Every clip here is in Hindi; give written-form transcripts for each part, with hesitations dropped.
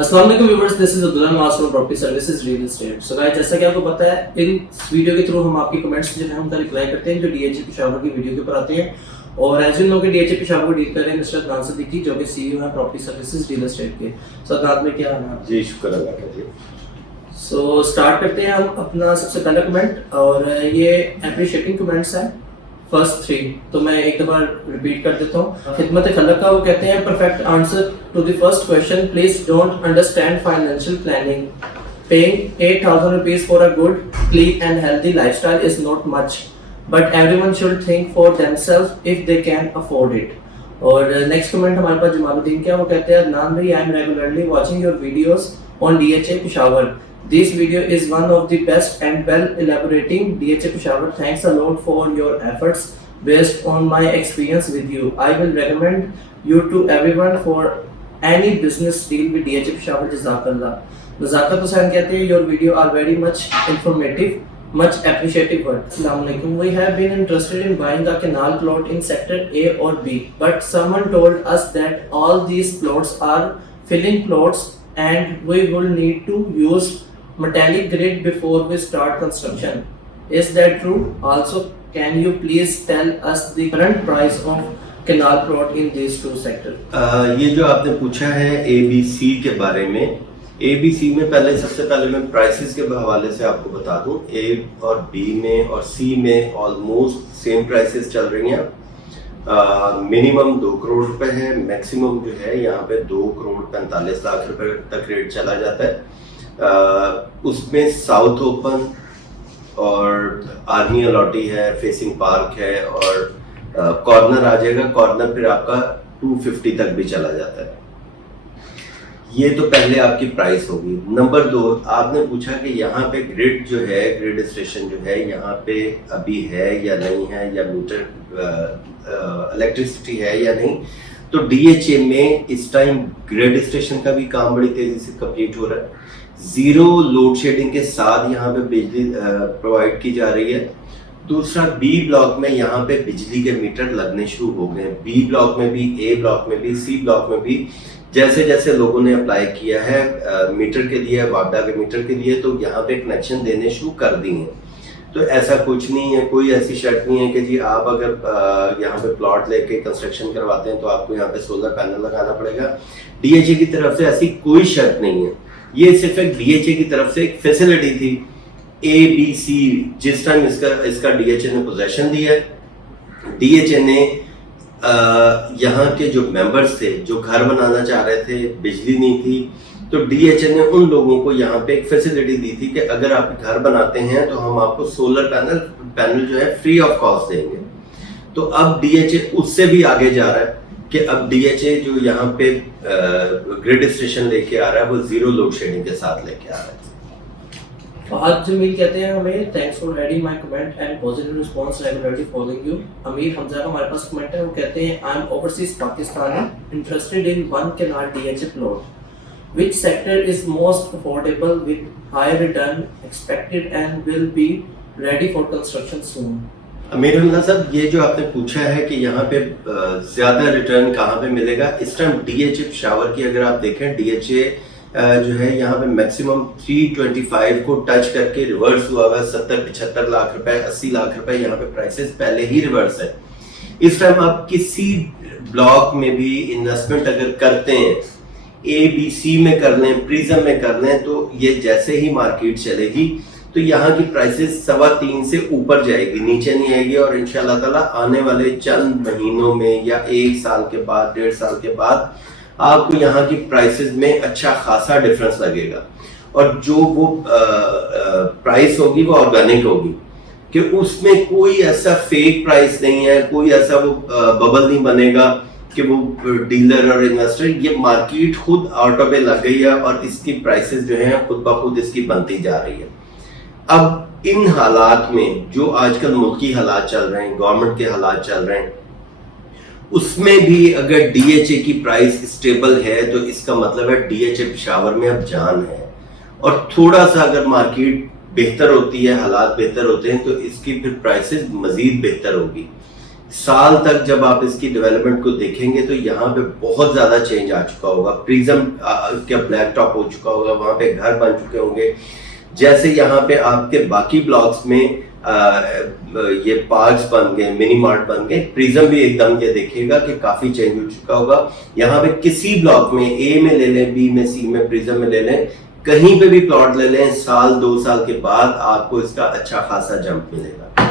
अस्सलाम वालेकुम viewers, this is Abdullah Nawaz from property services real estate. So guys, जैसा कि आपको पता है, इन वीडियो के थ्रू हम आपके कमेंट्स जो है उनका रिप्लाई करते हैं जो डीएचए पेशावर की वीडियो के ऊपर आते हैं। और एज यू नो कि डीएचए पेशावर को डील कर रहे हैं मिस्टर अदनान सिद्दीकी, जो कि सीईओ हैं प्रॉपर्टी सर्विसेज रियल एस्टेट के। सो अदनान में क्या है जी, शुक्र अल्लाह का जी। सो स्टार्ट करते हैं हम अपना सबसे पहला कमेंट, और ये एप्रिशिएटिंग कमेंट्स हैं फर्स्ट 3, तो मैं एक दफा रिपीट कर देता हूँ। खिदमत खलक का वो कहते हैं, perfect answer to the first question, please don't understand financial planning, paying 8,000 rupees for a good clean and healthy lifestyle is not much, but everyone should think for themselves if they can afford it. और नेक्स्ट कमेंट हमारे पास जमालुद्दीन का, वो कहते हैं, Adnan bhai, I am regularly watching your videos on DHA Peshawar. This video is one of the best and well elaborating DHA Peshawar. Thanks a lot for your efforts. Based on my experience with you, I will recommend you to everyone for any business deal with DHA Peshawar. Jazakallah. Nazakat Hussain कहते हैं, your video are very much informative, much appreciated work. Assalamualaikum. We have been interested in buying a canal plot in sector A or B, but someone told us that all these plots are filling plots and we will need to use metallic grid before we start construction. Is that true? Also, can you please tell us the current price of canal plot in these two sectors? ये जो आपने पूछा है ABC के बारे में, ABC में सबसे पहले मैं प्राइसेस के हवाले से आपको बता दूं। A और B में और C में ऑलमोस्ट सेम प्राइसेस चल रही हैं। मिनिमम 2 करोड़ रुपए है, मैक्सिमम जो है यहाँ पे 2 करोड़ 45 लाख रुपए तक रेट चला जाता है। उसमें साउथ ओपन और आर्मी अलॉटी है, फेसिंग पार्क है, और कॉर्नर आ जाएगा। कॉर्नर फिर आपका 250 तक भी चला जाता है। ये तो पहले आपकी प्राइस होगी। नंबर 2, आपने पूछा कि यहाँ पे ग्रिड जो है, ग्रिड स्टेशन जो है यहाँ पे अभी है या नहीं है, या मीटर इलेक्ट्रिसिटी है या नहीं। तो डीएचए में इस टाइम ग्रिड स्टेशन का भी काम बड़ी तेजी से कंप्लीट हो रहा है। 0 लोड शेडिंग के साथ यहाँ पे बिजली प्रोवाइड की जा रही है। दूसरा, बी ब्लॉक में यहाँ पे बिजली के मीटर लगने शुरू हो गए। बी ब्लॉक में भी, ए ब्लॉक में भी, सी ब्लॉक में भी, जैसे जैसे लोगों ने अप्लाई किया है मीटर के लिए, वाडा के मीटर के लिए, तो यहाँ पे कनेक्शन देने शुरू कर दिए हैं। तो ऐसा कुछ नहीं है, कोई ऐसी शर्त नहीं है कि जी आप अगर यहाँ पे प्लॉट लेके कंस्ट्रक्शन करवाते हैं तो आपको यहाँ पे सोलर पैनल लगाना पड़ेगा। डीएचए की तरफ से ऐसी कोई शर्त नहीं है। ये सिर्फ एक डीएचए की तरफ से एक फैसिलिटी थी। ABC जिस टाइम इसका डीएचए ने पोजेशन दिया, डीएचए ने यहाँ के जो मेंबर्स थे, जो घर बनाना चाह रहे थे, बिजली नहीं थी, तो डीएचए ने उन लोगों को यहाँ पे एक फैसिलिटी दी थी कि अगर आप घर बनाते हैं तो हम आपको सोलर पैनल जो है फ्री ऑफ कॉस्ट देंगे। तो अब डीएचए उससे भी आगे जा रहा है कि अब डीएचए जो यहाँ पे ग्रिड स्टेशन लेके आ रहा है, वो 0 लोड शेडिंग के साथ लेके आ रहा है। फहद जमील कहते हैं हमें, thanks for reading my comment and positive response, regularly following you. Amir Hamza का हमारे पास कमेंट है, वो कहते हैं, I am overseas Pakistani interested in 1 canal DHA plot, which sector is most affordable with high return expected and will be ready for construction soon. Amir Hamza साहब, ये जो आपने पूछा है कि यहाँ पे ज्यादा रिटर्न कहाँ पे मिलेगा, इस टाइम डीएचए पेशावर की अगर आप देखें, डीएचए जो है यहाँ पे मैक्सिमम 325 को टच करके रिवर्स हुआ है। 70-75 लाख रुपए, 80 लाख रुपए यहाँ पे प्राइसेस पहले ही रिवर्स है। इस टाइम आप किसी ब्लॉक में भी इन्वेस्टमेंट अगर करते हैं, ABC में कर लें, प्रिज्म में कर लें, तो ये जैसे ही मार्केट चलेगी तो यहाँ की प्राइसेस 3.25 से ऊपर जाएगी, नीचे नहीं आएगी। और इंशाल्लाह ताला आने वाले चंद महीनों में या 1 साल के बाद, 1.5 साल के बाद आपको यहाँ की प्राइसेस में अच्छा खासा डिफरेंस लगेगा। और जो वो प्राइस होगी वो ऑर्गेनिक होगी, कि उसमें कोई ऐसा फेक प्राइस नहीं है, कोई ऐसा वो बबल नहीं बनेगा कि वो डीलर और इन्वेस्टर, ये मार्केट खुद ऑटो पे लग गई है और इसकी प्राइसेस जो है खुद ब खुद इसकी बनती जा रही है। अब इन हालात में जो आजकल मुल्की हालात चल रहे हैं, गवर्नमेंट के हालात चल रहे हैं, उसमें भी अगर डीएचए की प्राइस स्टेबल है तो इसका मतलब है डीएचए पेशावर में अब जान है। और थोड़ा सा अगर मार्केट बेहतर होती है, हालात बेहतर होते हैं, तो इसकी फिर प्राइसेस मजीद बेहतर होगी। साल तक जब आप इसकी डेवलपमेंट को देखेंगे तो यहाँ पे बहुत ज्यादा चेंज आ चुका होगा। प्रिज्म क्या ब्लैक टॉप हो चुका होगा, वहां पे घर बन चुके होंगे। जैसे यहाँ पे आपके बाकी ब्लॉक्स में ये पार्क्स बन गए, मिनी मार्ट बन गए, प्रिज्म भी एकदम ये देखिएगा कि काफी चेंज हो चुका होगा। यहाँ पे किसी ब्लॉक में ए में ले लें, बी में, सी में, प्रिज्म में ले लें, कहीं पे भी प्लॉट ले लें, साल 2 साल के बाद आपको इसका अच्छा खासा जंप मिलेगा।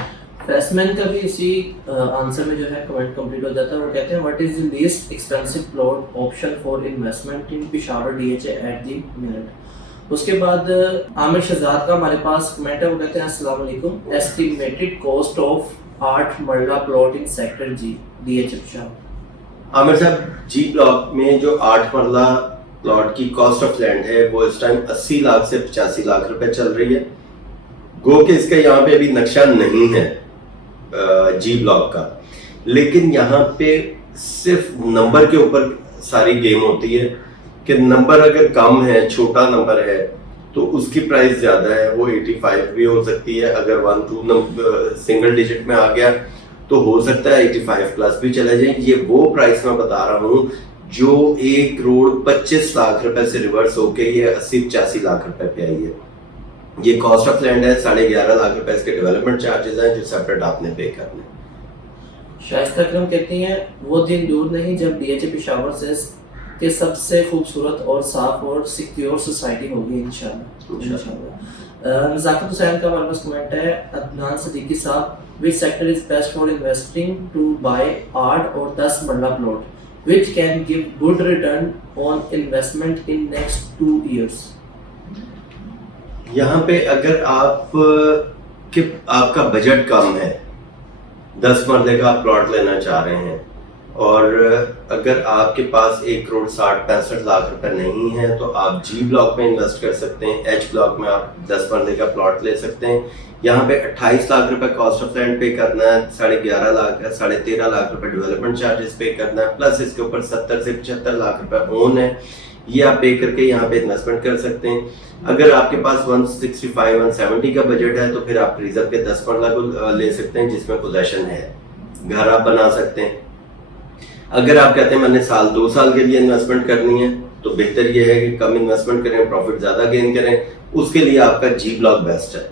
फैसमैन का भी इसी आंसर में जो है कमेंट कंप्लीट हो जाता है। वो कहते हैं what is the least expensive plot option for investment in Peshawar DHA at the minute. उसके बाद आमिर शहजाद का हमारे पास कमेंट है। वो कहते हैं अस्सलाम वालेकुम, estimated cost of 8 marla plot in sector G DHA Peshawar. Aamir sahab, G block में जो 8 मरला प्लॉट की कॉस्ट ऑफ लैंड है वो इस टाइम 80 लाख से 85 लाख रुपए चल रही है। गो के इसका यहाँ पे अभी नक्शा नहीं है जी ब्लॉक का, लेकिन यहाँ पे सिर्फ नंबर के ऊपर सारी गेम होती है कि नंबर अगर कम है, छोटा नंबर है, तो उसकी प्राइस ज्यादा है, वो 85 भी हो सकती है। अगर 1-2 सिंगल डिजिट में आ गया तो हो सकता है 85 प्लस भी चले जाए। ये वो प्राइस मैं बता रहा हूँ जो 1 करोड़ 25 लाख रुपए से रिवर्स होके ये 80-85 लाख रुपए पे आई है। ये कॉस्ट ऑफ लैंड है, 11.5 लाख रुपए इसके डेवलपमेंट चार्जेस हैं जो सेपरेट आपने पे करने। शाइस्ता अकरम कहती हैं वो दिन दूर नहीं जब डीएचए पेशावर से के सबसे खूबसूरत और साफ और सिक्योर सोसाइटी होगी इंशाल्लाह। नज़ाकत हुसैन का हमारे पास कमेंट है। Adnan Siddiqui sahab, which sector is best for investing to buy 8 और 10 marla plot which can give good return on investment in next 2 years। यहाँ पे अगर आपका बजट कम है, 10 मरले का आप प्लॉट लेना चाह रहे हैं, और अगर आपके पास 1 करोड़ 60-65 लाख रुपए नहीं है, तो आप जी ब्लॉक में इन्वेस्ट कर सकते हैं। एच ब्लॉक में आप 10 मरले का प्लॉट ले सकते हैं। यहाँ पे 28 लाख रुपए कॉस्ट ऑफ लैंड पे करना है, 11.5 लाख 13.5 लाख रुपए डेवलपमेंट चार्जेस पे करना है, प्लस इसके ऊपर 70 से 75 लाख रुपए ओन है, ये आप पे करके यहाँ पे इन्वेस्टमेंट कर सकते हैं। अगर आपके पास 165-170 का बजट है तो फिर आप प्रिज्म के 10 मरला को ले सकते हैं जिसमें पोजेशन है, घर आप बना सकते हैं। अगर आप कहते हैं मैंने साल 2 साल के लिए इन्वेस्टमेंट करनी है तो बेहतर ये है कि कम इन्वेस्टमेंट करें, प्रॉफिट ज्यादा गेन करें, उसके लिए आपका जी ब्लॉक बेस्ट है।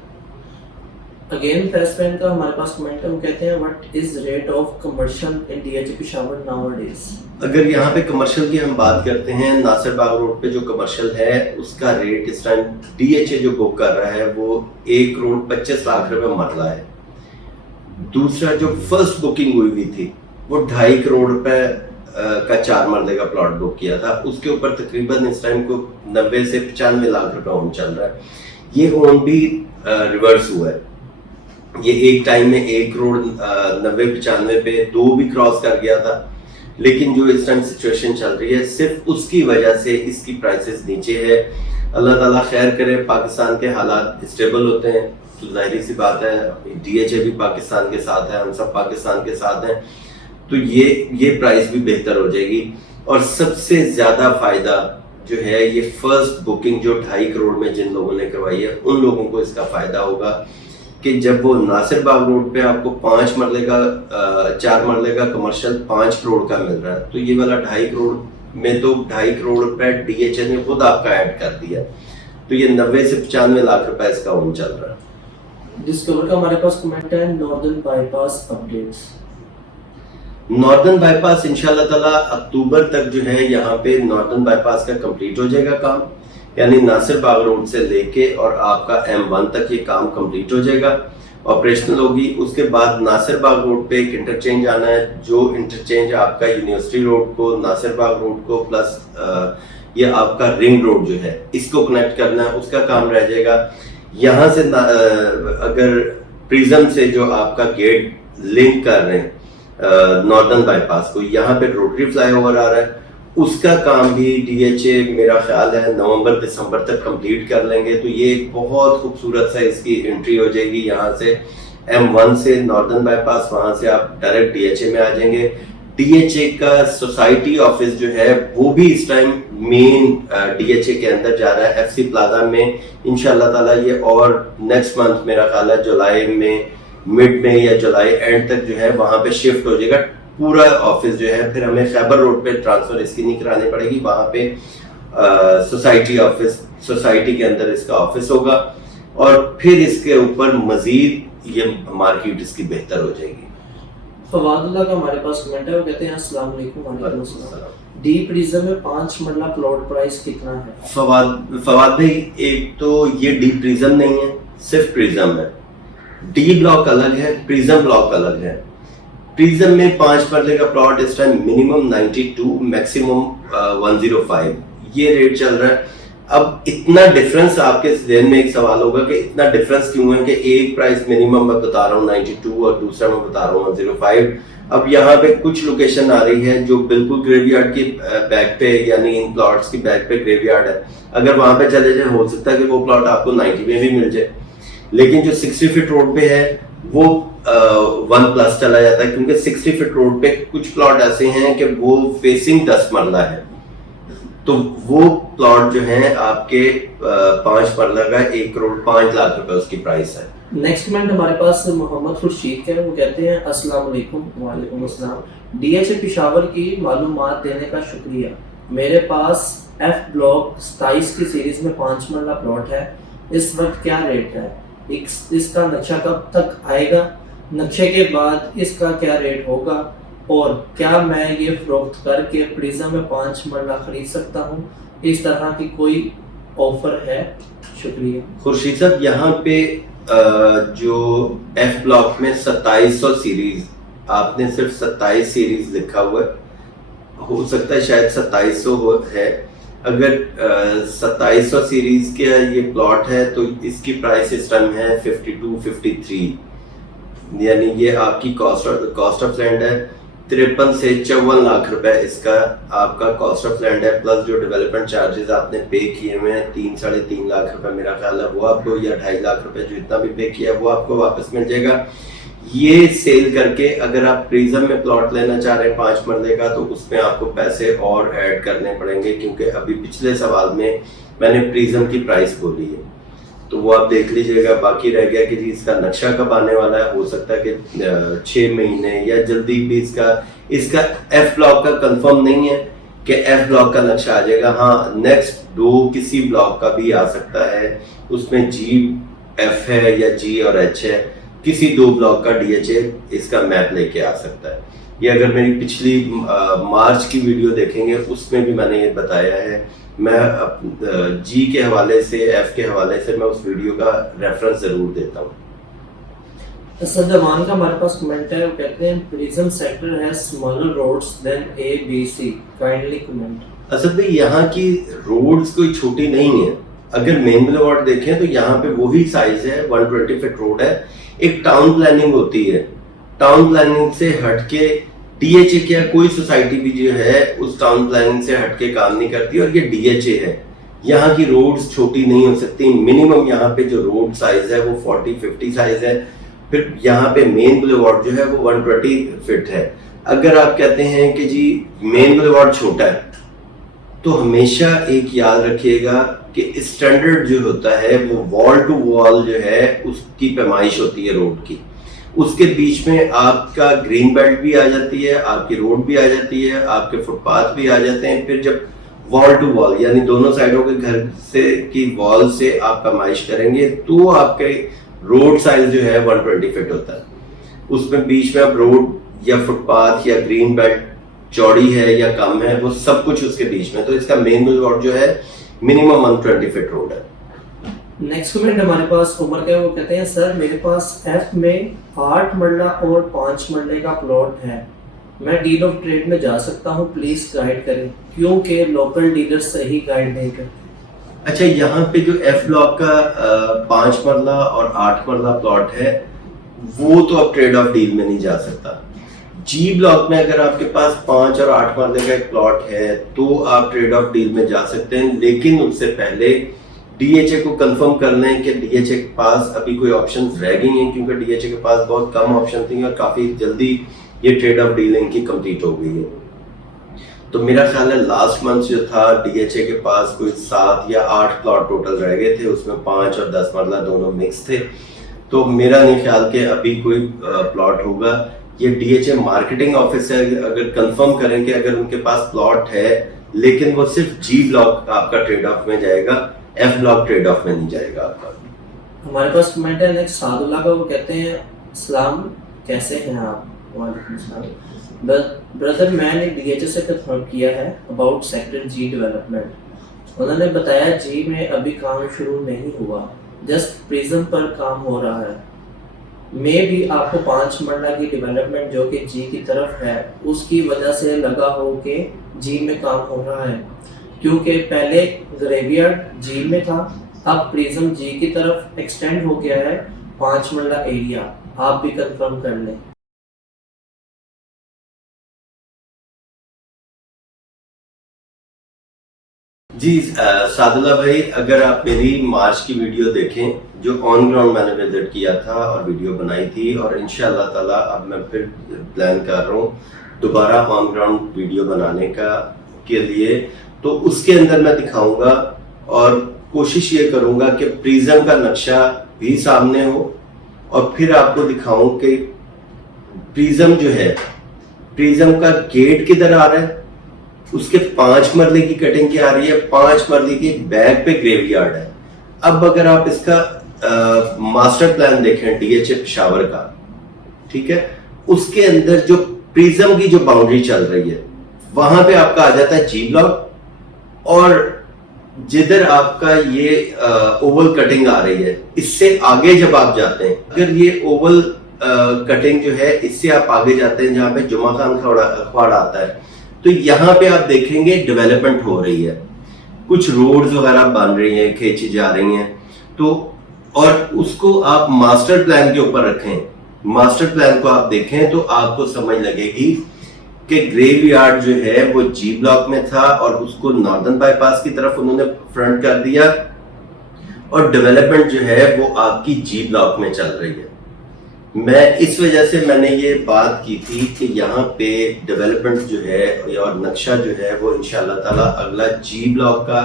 अगेन फैसमैन का हमारे पास कमेंट है। वो कहते हैं what is rate of commercial in DHA Peshawar nowadays. अगर यहाँ पे कमर्शियल की हम बात करते हैं, नासिर बाग रोड पे जो कमर्शियल है उसका रेट इस टाइम डीएचए जो बुक कर रहा है वो 1 करोड़ 25 लाख रुपए मरला है। दूसरा जो फर्स्ट बुकिंग हुई हुई थी वो 2.5 करोड़ रुपए का 4 मरले का प्लॉट बुक किया था, उसके ऊपर तकरीबन इस टाइम को 90 से 95 लाख रुपए ओन चल रहा है। ये ओन भी रिवर्स हुआ है। ये एक टाइम में 1 करोड़ 90-95 पे 2 भी क्रॉस कर गया था, लेकिन जो इस टाइम सिचुएशन चल रही है सिर्फ उसकी वजह से इसकी प्राइसेस नीचे है। अल्लाह ताला खैर करे, पाकिस्तान के हालात स्टेबल होते हैं तो जाहिर सी बात है डीएचए भी पाकिस्तान के साथ है, हम सब पाकिस्तान के साथ हैं, तो ये प्राइस भी बेहतर हो जाएगी। और सबसे ज्यादा फायदा जो है ये फर्स्ट बुकिंग जो 2.5 करोड़ में जिन लोगों ने करवाई है उन लोगों को इसका फायदा होगा कि जब वो नासिर बाग रोड पे आपको 4 मरले का कमर्शियल 5 करोड़ का मिल रहा है, तो ये वाला 2.5 करोड़ में तो 2.5 करोड़ रुपए डीएचए ने खुद आपका ऐड कर दिया, तो ये 90 से 95 लाख रुपए इसका ओन चल रहा है। डिस्कवर का हमारे पास कमेंट है northern bypass updates. Northern bypass इंशाल्लाह ताला अक्टूबर तक जो है यहाँ पे नॉर्दर्न बाईपास का कंप्लीट हो जाएगा काम, यानी नासिर बाग रोड से लेके और आपका M1 तक ये काम कंप्लीट हो जाएगा, ऑपरेशनल होगी। उसके बाद नासिर बाग रोड पे एक इंटरचेंज आना है, जो इंटरचेंज आपका यूनिवर्सिटी रोड को, नासिर बाग रोड को प्लस ये आपका रिंग रोड जो है इसको कनेक्ट करना है, उसका काम रह जाएगा। यहाँ से अगर प्रिज्म से जो आपका गेट लिंक कर रहे हैं नॉर्दर्न बाईपास को, यहाँ पे रोटरी फ्लाईओवर आ रहा है, उसका काम भी डीएचए मेरा ख्याल है नवंबर-दिसंबर तक कंप्लीट कर लेंगे, तो ये एक बहुत खूबसूरत सा इसकी एंट्री हो जाएगी। यहाँ से M1 से नॉर्दर्न बाईपास, वहां से आप डायरेक्ट डीएचए में आ जाएंगे। डीएचए का सोसाइटी ऑफिस जो है वो भी इस टाइम मेन डीएचए के अंदर जा रहा है एफसी प्लाजा में। इंशाल्लाह ताला ये और नेक्स्ट मंथ मेरा ख्याल है जुलाई में, मिड में या जुलाई एंड तक जो है वहां पे शिफ्ट हो जाएगा पूरा ऑफिस जो है। फिर हमें खैबर रोड पे ट्रांसफर इसकी नहीं करानी पड़ेगी, वहां पे सोसाइटी के अंदर इसका ऑफिस होगा और फिर इसके ऊपर मजीद ये मार्केट इसकी बेहतर हो जाएगी। फवादुल्लाह का हमारे पास कमेंट है, वो कहते हैं अस्सलाम वालेकुम। वालेकुम अस्सलाम। डी प्रिज्म में 5 मरला प्लॉट प्राइस कितना है? फवाद भाई, एक तो ये डी प्रिज्म नहीं है, सिर्फ प्रिज्म है। डी ब्लॉक अलग है, प्रिज्म ब्लॉक अलग है। प्रिज्म में 5 मरले का प्लॉट इस टाइम मिनिमम 92, मैक्सिमम 105 ये रेट चल रहा है। अब इतना डिफरेंस आपके जहन में एक सवाल होगा कि इतना डिफरेंस क्यों है कि एक प्राइस मिनिमम मैं बता रहा हूँ 92 और दूसरा मैं बता रहा हूँ 105। अब यहाँ पे कुछ लोकेशन आ रही है जो बिल्कुल ग्रेवयार्ड की बैक पे, यानी इन प्लॉट्स की बैक पे ग्रेवयार्ड है। अगर वहां पे चले जाए हो सकता है कि वो प्लॉट आपको 90 में भी मिल जाए, लेकिन जो 60 फीट रोड पे है वो 1+ चला जाता है, क्योंकि 60 फीट रोड पे कुछ प्लॉट ऐसे हैं कि वो फेसिंग 10 मरला है, तो वो प्लॉट जो है आपके 5 मरला का 1 करोड़ 5 लाख रुपए उसकी प्राइस है। नेक्स्ट कमेंट हमारे पास मोहम्मद खुर्शीद के, वो कहते हैं अस्सलाम वालेकुम। वालेकुम अस्सलाम। डीएचए पेशावर की मालूमात देने का शुक्रिया। मेरे पास एफ ब्लॉक 27 की सीरीज में 5 मरला प्लॉट है, इस वक्त क्या रेट है? इसका नक्शा कब तक आएगा? नक्शे के बाद इसका क्या रेट होगा? और क्या मैं ये फरोख्त करके प्रिज्म में 5 मरला खरीद सकता हूँ? इस तरह की कोई ऑफर है? शुक्रिया। खुर्शीद साहब, यहाँ पे जो एफ ब्लॉक में 2700 सीरीज, आपने सिर्फ 27 सीरीज लिखा हुआ है, हो सकता है शायद 2700 है। अगर 2700 सीरीज के ये प्लॉट है तो इसकी प्राइस इस टाइम है 52-53, यानी ये आपकी कॉस्ट ऑफ लैंड है। 53 से 54 लाख रुपए इसका आपका कॉस्ट ऑफ लैंड है, प्लस जो डेवलपमेंट चार्जेस आपने पे किए हुए हैं 3-3.5 लाख रुपए मेरा ख्याल है, वो आपको, या 2.5 लाख रुपए जो इतना भी पे किया वो आपको वापस मिल जाएगा। ये सेल करके अगर आप प्रिज्म में प्लॉट लेना चाह रहे हैं 5 मरले का, तो उसमें आपको पैसे और ऐड करने पड़ेंगे, क्योंकि अभी पिछले सवाल में मैंने प्रिज्म की प्राइस बोली है, तो वो आप देख लीजिएगा। बाकी रह गया कि जी इसका नक्शा कब आने वाला है, हो सकता है कि 6 महीने या जल्दी भी इसका एफ ब्लॉक का कंफर्म नहीं है कि एफ ब्लॉक का नक्शा आ जाएगा। हाँ, नेक्स्ट 2 किसी ब्लॉक का भी आ सकता है, उसमें GF है या G और H है, किसी 2 ब्लॉक का DHA इसका मैप लेके आ सकता है। ये अगर मेरी पिछली मार्च की वीडियो देखेंगे उसमें भी मैंने ये बताया है। मैं G के हवाले से, F के हवाले से मैं उस वीडियो का रेफरेंस जरूर देता हूँ। सदमान का हमारे पास कमेंट है, वो कहते हैं prism sector has smaller roads than A, B, C, kindly comment. Asad bhai, यहाँ की रोड्स कोई छोटी नहीं है। अगर मेन बुलेवार्ड देखें तो यहाँ पे वही साइज है, 120 फीट रोड है। एक टाउन प्लानिंग होती है, टाउन प्लानिंग से हटके डीएचए क्या कोई सोसाइटी भी जो है उस टाउन प्लानिंग से हटके काम नहीं करती, और ये डीएचए है। यहाँ की रोड्स छोटी नहीं हो सकती। मिनिमम यहाँ पे जो रोड साइज है वो 40-50 साइज है। फिर यहाँ पे मेन बुलेवार्ड जो है वो 120 फीट है। अगर आप कहते हैं कि जी मेन बुलेवार्ड छोटा है, तो हमेशा एक याद रखिएगा कि स्टैंडर्ड जो होता है वो वॉल टू वॉल जो है उसकी पैमाइश होती है रोड की। उसके बीच में आपका ग्रीन बेल्ट भी आ जाती है, आपकी रोड भी आ जाती है, आपके फुटपाथ भी आ जाते हैं। फिर जब वॉल टू वॉल यानी दोनों साइडों के घर से की वॉल से आप पैमाइश करेंगे तो आपके रोड साइज जो है 120 फीट होता है। उसमें बीच में आप रोड या फुटपाथ या ग्रीन बेल्ट चौड़ी है या कम है, वो सब कुछ उसके बीच में। तो इसका मेन बुलेवार्ड जो है मिनिमम 120 फीट रोड है। नेक्स्ट कमेंट हमारे पास उमर का, वो कहते हैं सर मेरे पास एफ में 8 मरला और 5 मरले का प्लॉट है, मैं डील ऑफ ट्रेड में जा सकता हूँ, प्लीज गाइड करें, क्योंकि लोकल डीलर सही गाइड नहीं करते। अच्छा, यहाँ पे जो एफ ब्लॉक का 5 मरला और 8 मरला प्लॉट है वो तो अब ट्रेड ऑफ डील में नहीं जा सकता। जी ब्लॉक में अगर आपके पास 5 और 8 मरले का एक प्लॉट है तो आप ट्रेड ऑफ डील में जा सकते हैं, लेकिन उससे पहले डीएचए को कंफर्म कर लें कि डीएचए के पास अभी कोई ऑप्शंस रह गई हैं, क्योंकि डीएचए के पास बहुत कम ऑप्शन थी और काफी जल्दी ये ट्रेड ऑफ डील इनकी कंप्लीट हो गई है। तो मेरा ख्याल है लास्ट मंथ जो था डीएचए के पास कोई 7 या 8 प्लॉट टोटल रह गए थे, उसमें 5 और 10 मरला दोनों मिक्स थे। तो मेरा नहीं ख्याल कि अभी कोई प्लॉट होगा। ये डीएचए मार्केटिंग ऑफिसर अगर कंफर्म करें कि अगर उनके पास प्लॉट है, लेकिन वो सिर्फ जी ब्लॉक आपका ट्रेड ऑफ में जाएगा, एफ ब्लॉक ट्रेड ऑफ में नहीं जाएगा आपका। हमारे पास कमेंट है नेक्स्ट सादुल्ला का, वो कहते हैं सलाम, कैसे हैं आप? वालेकुम सलाम ब्रदर, मैंने डीएचए से कंफर्म किया है अबाउट सेक्टर जी डेवलपमेंट। उन्होंने बताया जी में अभी काम शुरू नहीं हुआ, जस्ट प्रिज्म पर काम हो रहा है। मे भी आपको 5 मरला की डेवलपमेंट जो कि जी की तरफ है उसकी वजह से लगा हो कि जी में काम हो रहा है, क्योंकि पहले ग्रेवयार्ड जी में था, अब प्रिज्म जी की तरफ एक्सटेंड हो गया है 5 मरला एरिया। आप भी कंफर्म कर लें। जी सादुल्ला भाई, अगर आप मेरी मार्च की वीडियो देखें जो ऑन ग्राउंड मैंने विजिट किया था और वीडियो बनाई थी, और इंशाल्लाह ताला अब मैं फिर प्लान कर रहा हूँ दोबारा ऑन ग्राउंड वीडियो बनाने का के लिए, तो उसके अंदर मैं दिखाऊंगा और कोशिश ये करूंगा कि प्रिज्म का नक्शा भी सामने हो, और फिर आपको दिखाऊं कि प्रिज्म जो है, प्रिज्म का गेट किधर आ रहा है, उसके 5 मरले की कटिंग क्या आ रही है, 5 मरले की बैक पे ग्रेवयार्ड है। अब अगर आप इसका मास्टर प्लान देखें डीएचए पेशावर का, ठीक है, उसके अंदर जो प्रिज्म की जो बाउंड्री चल रही है वहां पे आपका आ जाता है जी ब्लॉक, और जिधर आपका ये ओवल कटिंग आ रही है, इससे आगे जब आप जाते हैं, अगर ये ओवल कटिंग जो है इससे आप आगे जाते हैं जहां पे जुमा खान अखवाड़ आता है, तो यहाँ पे आप देखेंगे डेवलपमेंट हो रही है, कुछ रोड्स वगैरह बन रही हैं, खींची जा रही हैं। तो और उसको आप मास्टर प्लान के ऊपर रखें, मास्टर प्लान को आप देखें तो आपको समझ लगेगी कि ग्रेवयार्ड जो है वो जी ब्लॉक में था और उसको नॉर्दर्न बाईपास की तरफ उन्होंने फ्रंट कर दिया, और डेवलपमेंट जो है वो आपकी जी ब्लॉक में चल रही है। मैं इस वजह से मैंने ये बात की थी कि यहाँ पे डेवलपमेंट जो है और नक्शा जो है वो इंशाल्लाह ताला अगला जी ब्लॉक का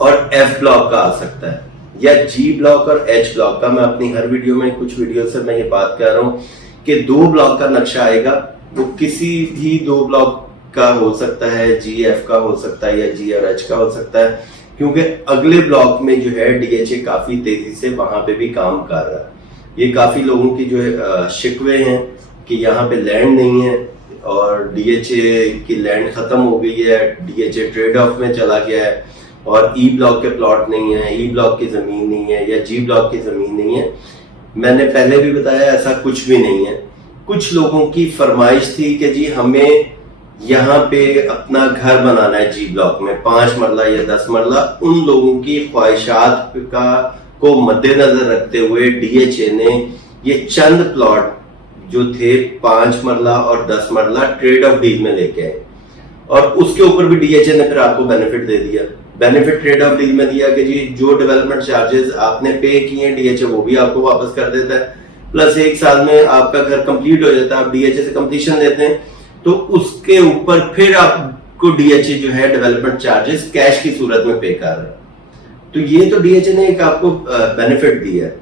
और एफ ब्लॉक का आ सकता है, या जी ब्लॉक और एच ब्लॉक का। मैं अपनी हर वीडियो में, कुछ वीडियो से मैं ये बात कर रहा हूँ कि 2 ब्लॉक का नक्शा आएगा, वो किसी भी 2 ब्लॉक का हो सकता है, जी एफ का हो सकता है या जी और एच का हो सकता है, क्योंकि अगले ब्लॉक में जो है डीएचए काफी तेजी से वहां पे भी काम कर रहा है। ये काफी लोगों की जो है शिकवे हैं कि यहाँ पे लैंड नहीं है और डीएचए की लैंड खत्म हो गई है, डीएचए ट्रेड ऑफ में चला गया है और ई ब्लॉक के प्लॉट नहीं है, ई ब्लॉक की जमीन नहीं है या जी ब्लॉक की जमीन नहीं है। मैंने पहले भी बताया ऐसा कुछ भी नहीं है। कुछ लोगों की फरमाइश थी कि जी हमें यहाँ पे अपना घर बनाना है जी ब्लॉक में, 5 मरला या 10 मरला। उन लोगों की ख्वाहिशात का को मद्देनजर रखते हुए डीएचए ने ये चंद प्लॉट जो थे 5 मरला और 10 मरला ट्रेड ऑफ डील में लेके आए, और उसके ऊपर भी डीएचए ने फिर आपको बेनिफिट दे दिया। बेनिफिट ट्रेड ऑफ डील में दिया कि जी जो डेवलपमेंट चार्जेस आपने पे किए हैं डीएचए वो भी आपको वापस कर देता है, प्लस 1 साल में आपका घर कंप्लीट हो जाता है। आप डीएचए से कंप्लीशन लेते हैं तो उसके ऊपर फिर आपको डीएचए जो है डेवलपमेंट चार्जेस कैश की सूरत में पे कर रहा है। तो ये तो डीएचए ने एक आपको बेनिफिट दिया है।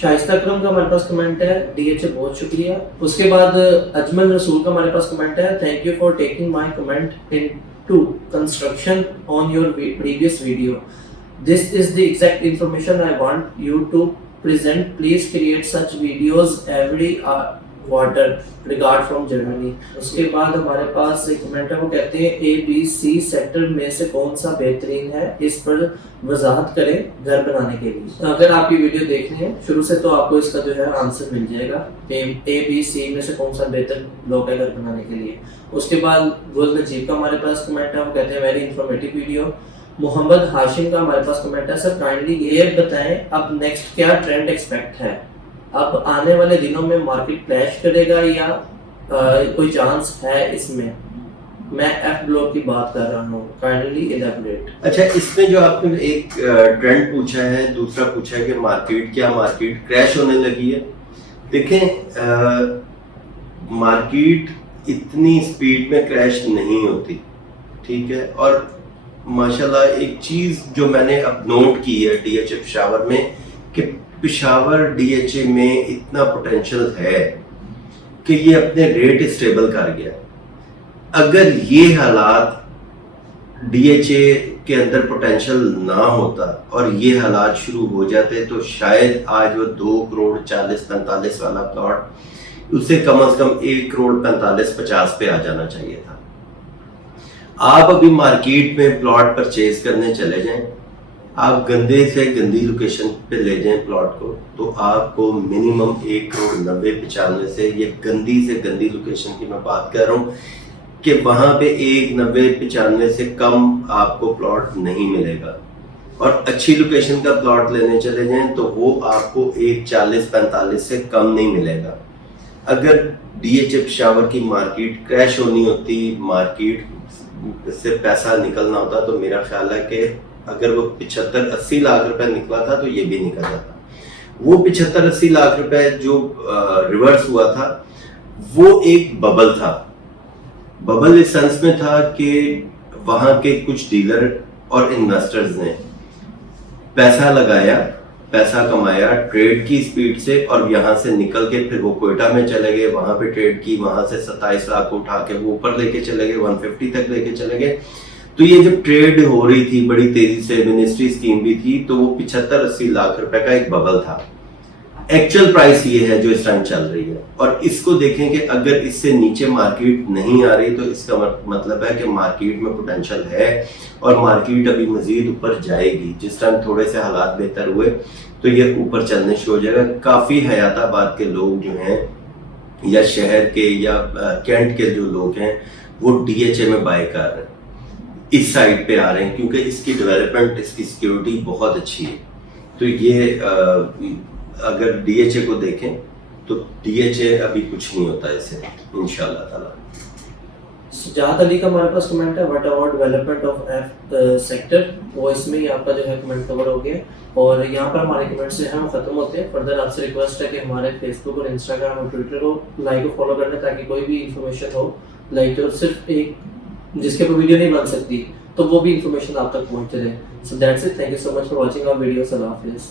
शाइस्ता अकरम का हमारे पास कमेंट है, डीएचए बहुत शुक्रिया। उसके बाद अजमल रसूल का हमारे पास कमेंट है, thank you for taking my comment into construction on your previous video. This is the exact information I want you to present. Please create such videos every water regard from Germany. उसके बाद हमारे पास एक कमेंट है, वो कहते हैं ABC सेक्टर में से कौन सा बेहतरीन है, इस पर वजाहत करें घर बनाने के लिए। अगर आप ये वीडियो देख रहे हैं शुरू से तो आपको इसका जो है आंसर मिल जाएगा ABC में से कौन सा बेहतर ब्लॉक है घर बनाने के लिए। उसके बाद गुल नजीब का हमारे पास कमेंट है, वो कहते हैं very informative video. Mohammad Hashim का हमारे पास कमेंट है, सर काइंडली ये बताएं अब नेक्स्ट क्या ट्रेंड एक्सपेक्ट है, अब आने वाले दिनों में मार्केट क्रैश करेगा या कोई चांस है इसमें। मैं एफ ब्लॉक की बात कर रहा हूँ, काइंडली इलैबोरेट। अच्छा, इसमें जो आपने एक ट्रेंड पूछा है, दूसरा पूछा है कि मार्केट क्रैश होने लगी है। देखें, मार्केट इतनी स्पीड में क्रैश नहीं होती, ठीक है। और माशाल्लाह एक चीज़ जो मैंने अब नोट की है डीएचए पेशावर में, कि पेशावर डीएचए में इतना पोटेंशियल है कि ये अपने रेट स्टेबल कर गया। अगर ये हालात डीएचए के अंदर पोटेंशियल ना होता और ये हालात शुरू हो जाते तो शायद आज वो 2 करोड़ 40-45 वाला प्लॉट उसे कम से कम 1 करोड़ 45-50 पे आ जाना चाहिए था। आप अभी मार्केट में प्लॉट परचेज करने चले जाएं, आप गंदे से गंदी लोकेशन पे ले जाएं प्लॉट को, तो आपको मिनिमम 1 करोड़ 90-95 से, ये गंदी से गंदी लोकेशन की मैं बात कर रहा हूँ, कि वहां पे 1-90-95 से कम आपको प्लॉट नहीं मिलेगा। और अच्छी लोकेशन का प्लॉट लेने चले जाएं तो वो आपको 1-40-45 से कम नहीं मिलेगा। अगर डीएचए पेशावर की मार्केट क्रैश होनी होती, मार्केट से पैसा निकलना होता, तो मेरा ख्याल है कि अगर वो 75-80 लाख रुपए निकला था तो ये भी निकल जाता। वो 75-80 लाख रुपए जो रिवर्स हुआ था वो एक बबल था। बबल इस सेंस में था कि वहां के कुछ डीलर और इन्वेस्टर्स ने पैसा लगाया, पैसा कमाया ट्रेड की स्पीड से, और यहाँ से निकल के फिर वो कोयटा में चले गए, वहां पे ट्रेड की, वहां से 27 लाख को उठा के वो ऊपर लेके चले गए, 150 तक लेके चले गए। तो ये जब ट्रेड हो रही थी बड़ी तेजी से, मिनिस्ट्री स्कीम भी थी, तो वो 75-80 लाख रुपए का एक बबल था। एक्चुअल प्राइस ये है जो इस टाइम चल रही है, और इसको देखें कि अगर इससे नीचे मार्केट नहीं आ रही तो इसका मतलब है कि मार्केट में पोटेंशियल है और मार्केट अभी मजीद ऊपर जाएगी। जिस टाइम थोड़े से हालात बेहतर हुए तो ये ऊपर चलने शुरू हो जाएगा। काफ़ी हयाताबाद के लोग जो हैं या शहर के या कैंट के जो लोग हैं वो डीएचए में बाय कर रहे हैं, इस साइड पे आ रहे हैं, क्योंकि इसकी डेवलपमेंट, इसकी सिक्योरिटी बहुत अच्छी है। तो ये अगर डीएचए को देखें तो डीएचए अभी कुछ नहीं होता इससे इंशाल्लाह ताला। सजाद अली का हमारे पास कमेंट है, what about development of F sector, वो इसमें ही आपका जो है कमेंट कवर हो गया। और यहाँ पर हमारे कमेंट्स जो हैं वो खत्म होते हैं। फर्दर आपसे रिक्वेस्ट है कि हमारे फेसबुक और इंस्टाग्राम और ट्विटर को लाइक और फॉलो करना, ताकि कोई भी इंफॉर्मेशन हो लाइक और सिर्फ एक जिसके ऊपर वीडियो नहीं बन सकती तो वो भी इंफॉर्मेशन आप तक पहुँचते रहे। So that's it, thank you so much for watching our video. Allah हाफिज़।